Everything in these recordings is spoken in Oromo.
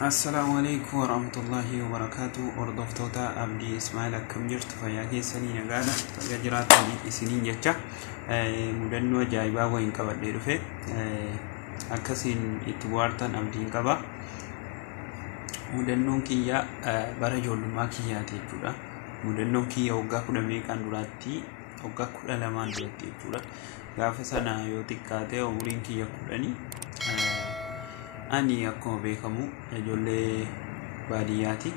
السلام عليكم ورحمة الله وبركاته. أردفتوتا أبدي إسماعيل كم جرت فياكي سنين قادة تجرات سنين جتة مدنو جايبا وين كبر ديرفه أكسين إتوارتن أبدي كبا مدنو كيا برجول ما كيا تيجورا مدنو كيا وقا كنا ميكان دولاتي وقا كنا لمان دولاتي جورا غافسنا يوتيكاتي ومرين كيا كلاني ani akkuma beekamu ijoollee baadiyyaati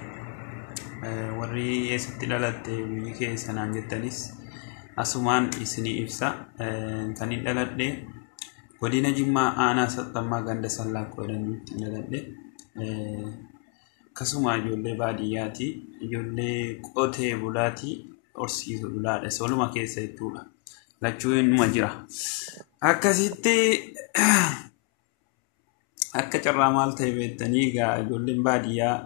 warri eessatti dhalatte biyyi keessa naan jettanis asumaan isinii ibsa kan hin dhaladhe godina Jimmaa aanaa Saxxammaa ganda Sallaaqoo jedhamutti dhaladhe akkasuma ijoollee baadiyyaati ijoollee qotee bulaati horsiisee bulaadha soluma keessa jechuudha lachuu innuma jira akkasitti akka carraa maal ta'e beektanii egaa ijoolleen baadiyyaa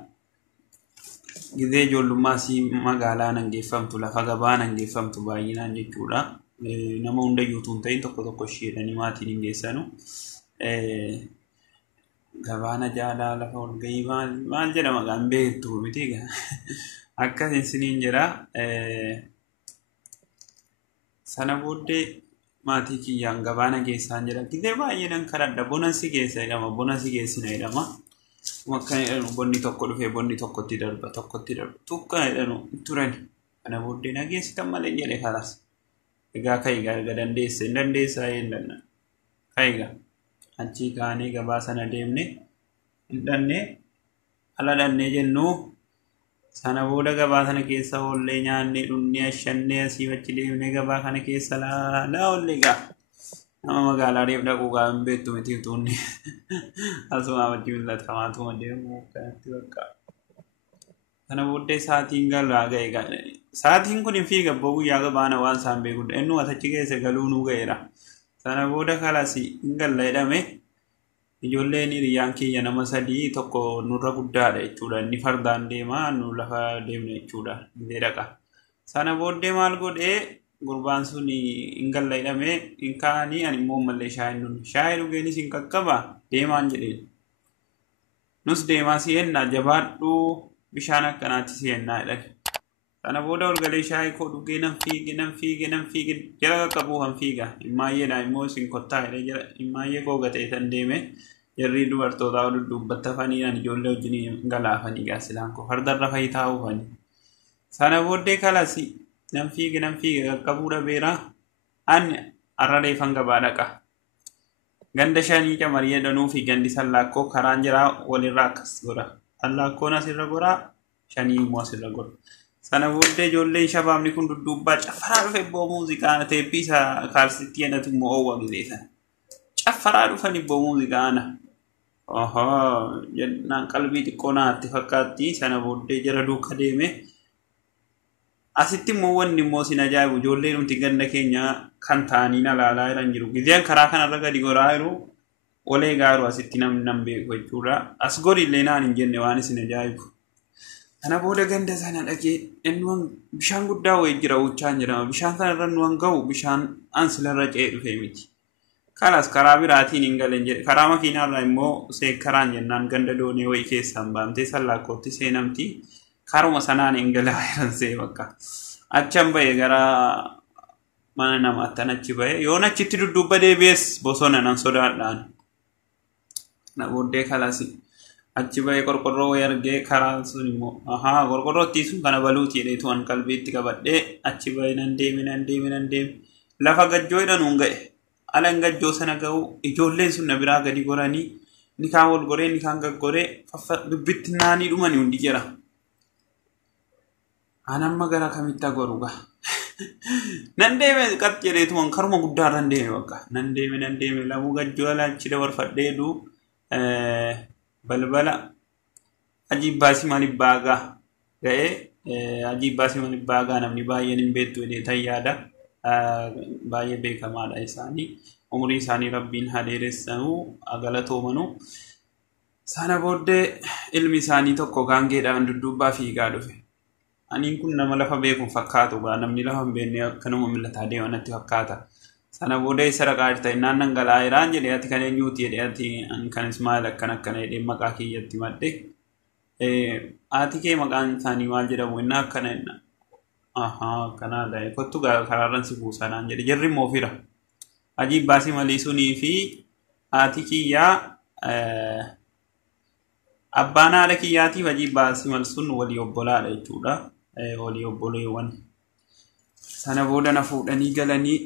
gizee ijoollummaa si magaalaa nan geeffamtu lafa gabaa nan geeffamtu baay'inaan jechuudha nama hundayyuu tun ta'in tokko isheedhanii maatiin hin geessanu gabaana jaalaa lafa walgahii maal jedhama gaan beektu miti egaa akkas isiniin jira sana booddee maatii kiyyaan gabaana geessaan jira gizee baay'eenan karadha bonansi geessa jedhama bonansi geessina jedhama makkan jedhanu bonni tokko dhufee bonni tokkotti darba tukka jedhanu turani kana booddee nageessitan malee jedhe kalaas egaa kayigaa erga dandeessa hin dandeessaa hin danna kayigaa achii kaanee gabaa sana deemne hin dhanne ala dhannee jennuu sana booda gabaa sana keessa ollee nyaannee dhunnee ashannee asii achi deemnee gabaa kana keessa laalaa ollee gaa nama magaalaa reef dhaquu gaa hin beektu miti tuunni asuma wajji millatamaatuma deemu kanatti bakka sana booddee sa'aatiin galaa ga'e gaa sa'aatiin kun hin fiiga guyyaa gabaana waan isaan beekudha inni watachi keessa galuu nuu ga'eera sana booda kalas hin galla jedhame ijoolleen hiriyaan kiyya nama sadii tokko nurra guddaadha jechuudha inni fardaan deema nu lafa deemna jechuudha gizee dhaqa sana booddee maal godhee gurbaan sun hin galla jedhame hin kaanii ani immoo mallee shaayii dhugeenis hin qaqqaba deemaan jedheen nus deemaa si'ennaa jabaadhuu bishaan akkanaatti si'ennaa jedhan sana booda ol galee shaayii koo dhugee nan fiige jala qaqqabuu han fiiga himmaayyeedha immoo isin kottaa jedhe himaayyee koo gatee tan deeme jarri dubartootaa dudduubbatta faniidhaan ijoollee wajjin galaafanii gaasilaan koo fardarra fayyii taa'uufani sana booddee kalas nan fiige qaqqabuu dhabeera ani har'a reefan gabaa dhaqa ganda shanii camarii jedhanuu fi gandi Sallaaqoo karaan jiraa walirraa akkas godha Sallaaqoon asirra goraa shanii immoo asirra godha sana booddee ijoolleen shabaabni kun dudduubbaa caffaraa dhufe boo muuziqaa teeppii isaa kaalsitti jedhatu immoo oowwa gizeessan caffaraa dhufani boo muuziqaana jennaan qalbii xiqqoo naatti fakkaatti sana booddee jara duuka deeme asitti immoo wanni immoo sin ajaa'ibu ijoollee nuti ganda keenya kan ta'anii na laalaa jiran jiru gizeen karaa kanarra gadi goraa jiru olee gaaru asitti nam beeku jechuudha as godillee naan hin jenne waan isin ajaa'ibu kana booda ganda sana dhaqee innuwan bishaan guddaa wayii jira uchaan jedhama bishaan sanarra nuwan ga'u bishaan ansilarra ce'ee dhufee miti kalas karaa biraatiin hin galen jedhe karaa makiinaarraa immoo seekkaraan jennaan ganda doonee wayii keessaan baamtee Sallaaqootti seenamti karuma sanaan hin galaa jiran see bakka achan ba'e gara mana namaattan achi ba'e yoon achitti dudduubba deebi'es bosona nan sodaadhaan na booddee kalas achi ba'e qorqorroo wayii argee karaan sun immoo qorqorrootti sun kana baluuti jedheetu an qalbiitti qabadhee achi ba'e nan deeme lafa gajjoo jedhanuun ga'e alan gajjoo sana ga'u ijoolleen sun na biraa gadi goranii ni kaan wal goree ni kaan gaggoree dubbitti naanii dhumanii hundi jira anamma gara kamitti goruga nan deeme qat jedheetuman karuma guddaarra nan deeme bakka nan deeme lamuu gajjoo alaachi dabarfadheedu balbala ajiib baasii maaliif baagaa ga'ee ajiib baasii maaliif baagaa namni baay'een hin beektu jedhee tayyaadha baay'ee beekamaadha isaanii umrii isaanii rabbiin hadeeressanuu agalatoomanu sana booddee ilmi isaanii tokko gaangeedhaan dudduubbaa fiigaa dhufe aniin kun nama lafa beekuun fakkaatu gaa namni lafa hin beekne akkanuma millataa deemanatti fakkaata sana booddee sadaqaa jirta innaan dhangala'eeraan jedhee ati kan eenyuuti jedhee ati kan ismaa'il akkana jedhee maqaa kiyyatti madde ati kee maqaan isaanii maal jedhamu innaa akkana jenna akkanaadha kottu karaarran si buusanaan jedhe jarri immoo fira ajiib baasii malii sunii fi ati kiyyaa abbaan haadha kiyyaatiif ajiib baasii mal sun walii obbolaadha jechuudha walii obboleewwan sana booda na fuudhanii galanii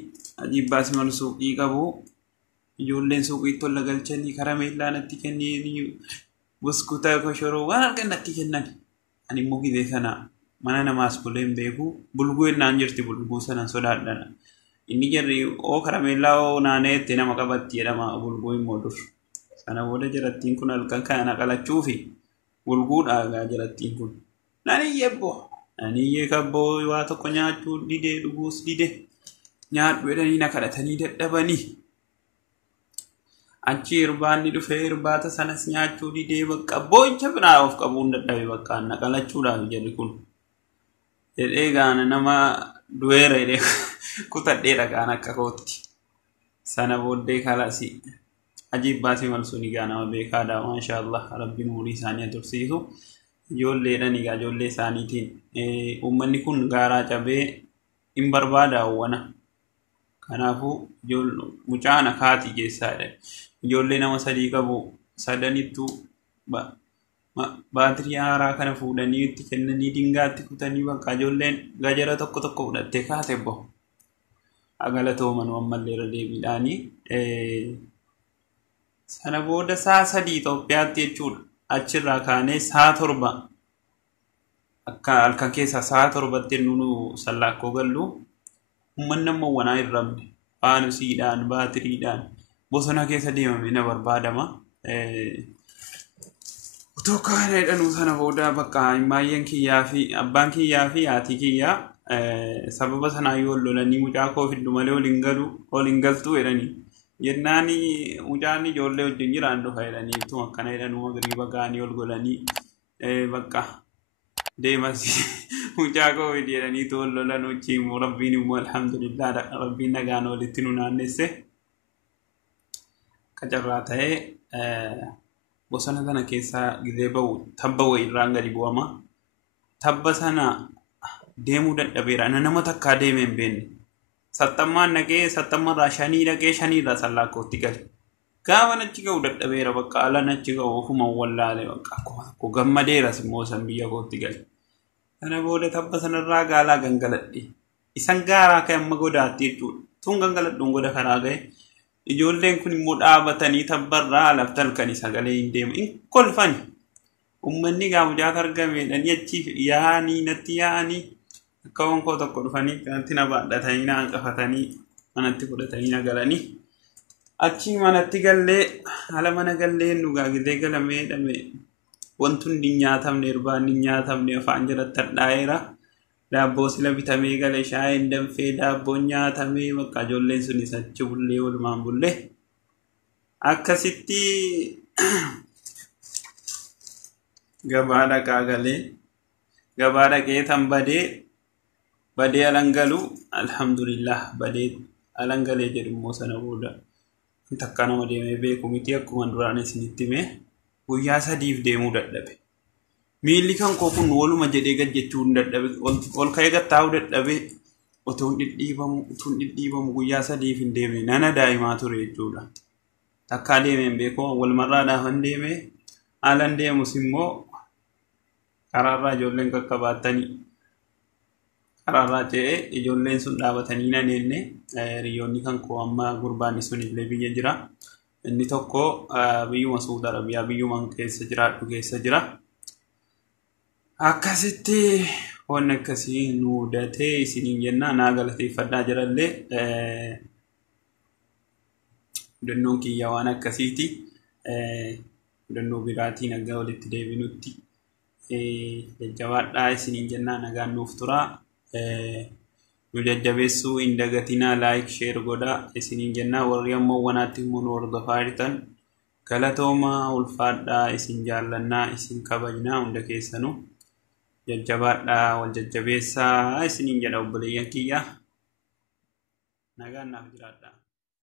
ajiib baasii mal suuqii qabu ijoolleen suuqii tolla galchanii karameellaa natti kennanii buskuta koshoroo waan argan natti kennan ani immoo gidee sana mana namaas bulee hin beeku bulguu ennaan jirti bulguu sanan sodaadhana inni jarri oo karameellaa oo naanneetti nama qabatti jedhama bulguu immoo dur sana booda jarattiin kun halkan kana qalachuu fi bulguudhaa jarattiin kun naniyyee kabboo waa tokko nyaachuu didee dhuguus didee nyaadhu jedhanii na kadhatanii dadhabanii achi irbaanni dhufee irbaata sanas nyaachuu didee bakka boo'icha biraa of qabuun dadhabe bakka na qalachuudhaaf jedhi kun jedhee gaana nama du'eera jedhee kutadhee dhagaan akka kootti sana booddee kalasi ajiib baasii mal suni gaa nama beekaadha maashaallah rabbiin umurii isaanii tursiisu ijoolleedhaan egaa ijoollee isaaniitiin uummanni kun gaaraa cabee hin barbaada hawwana kanaafuu mucaan akaatii keessaadha ijoollee nama sadii qabu sadanittu baatirii haaraa kana fuudhanii itti kennanii dingaatti kutanii bakka ijoolleen gajara tokko fudhattee kaate bo agalatooman ammallee irra deebiidhaanii sana booda saa sadii Itoophiyaatti jechuudha achirraa kaanee saa torba akka halkan keessaa saa torbatti nunu sallakkoo gallu uummanni amma wanaa irramne faanusiidhaan baatiriidhaan bosona keessa deemame na barbaadama utoo kaana jedhanuu sana booda bakka himaayyeen kiyyaa fi abbaan kiyyaa fi haati kiyyaa sababa sanaa yoo lolanii mucaa koo fiddu malee waliin galtuu jedhanii jennaani mucaan ijoollee wajjin jiraan dhufa jedhanii ituma akkana jedhanuu magariiba gaanii ol godhanii bakka deemas mucaa koo fidii jedhanii toon lolan hojii immoo rabbiin immoo alhamdulillah rabbiin nagaan walitti nu naannesse qacarraa ta'ee bosona sana keessaa gidee ba'u tabba wayirraan gadi bu'ama tabba sana deemuu dadhabeera nama takkaa deemee hin beekne sattammaan naqee sattammarraa shanii dhaqee shaniirraa sallakkootti gale gaafa nachi ga'u dadhabeera bakka ala nachi ga'u ofuma wallaale bakka akkuma gammadeeras immoo san biyya kootti gale kana booda tabba sanarraa gaalaa gangaladhe isan gaaraa ka'e amma godaatti jechuudha tun gangaladhuun goda karaa ga'e ijoolleen kun immoo dhaabatanii tabbarraa alafta halkanii sagalee hin deemu hin kolfani uummanni gaamujaata argameedhanii achiif yaa'anii natti yaa'anii akka wankoo tokko dhufanii kanatti na baadhatanii na hanqafatanii manatti fudhatanii na galanii achi manatti gallee haala mana gallee dhugaa gidee galamee dhame wantun hin nyaatamne irbaan hin nyaatamne afaan jalatti hadhaa'eera daabboo sila bitamee galee shaayiin danfee daabboon nyaatamee bakka ijoolleen sunis achi bullee walumaan bullee akkasitti gabaa dhaqaa galee gabaa dhaqee tan badee alangalu alhamdulillah badee alangalee jedhummoo sana booda takka nama deemee beeku miti akkuma duraan isinitti himee guyyaa sadiif deemuu dadhabe miilli kan koo kun waluma jedhee gad jechuu hin dadhabe ol ka'ee gattaa'uu dadhabe utuun dhidhiibamu guyyaa sadiif hin deemne nana daa'imaa ture jechuudha takkaa deemeen beeku walmarraadhaaf hin deemee haalan deemus immoo karaarraa ijoolleen qaqqabaatanii karaarraa ce'ee ijoolleen sun dhaabatanii naneenne hiriyoonni kan koo amma gurbaanni sun illee biyya jira inni tokko biyyuma Suud Arabiyaa biyyuma keessa jiraadhu keessa jira akkasitti wanni akkasii nuudatee isiniin jennaa naa galateeffadhaa jirallee mudannoon kiyya waan akkasiiti mudannoo biraatii nagaa walitti deebinutti jajjabaadhaa isiniin jennaa nagaan nuuf turaa. Nu jajjabeessuu hin dagatinaa like share godhaa isiniin jennaa. Warri ammoo wanaatti immoo nu hordofaa jirtan galatooma ulfaadhaa isin jaallannaa isin kabajnaa hunda keessanuu jajjabaadhaa wal jajjabeessaa isiniin jedha obboleeyyan kiyya nagaan naaf jiraadhaa.